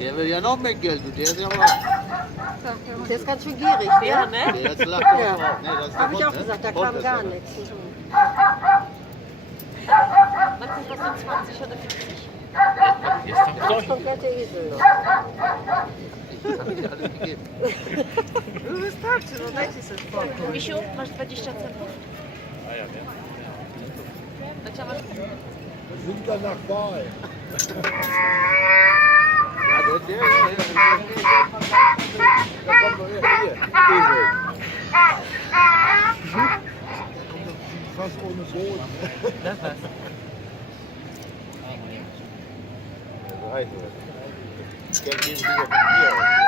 Der will ja noch mehr Geld, du. Der ist ja mal. Der ist ganz schön gierig, Ja, ne? ne? Der jetzt lacht er Ja. drauf. Nee, das ist der Habe ich Hund, auch ne? gesagt, da Hund kam ist gar das. nichts. Meinst du, was sind 20 oder 50? Das ist komplette Esel noch. Ich hab dir alles gegeben. Wystarczy, no dajcie sobie spokój. Misiu, masz 20 centów? Dacia masz... Sind wir nach Wahl? Ja, der da kommt doch her. Hier, Esel. Fast ohne Boden. Also heißt es. Ich kenn den wieder von hier.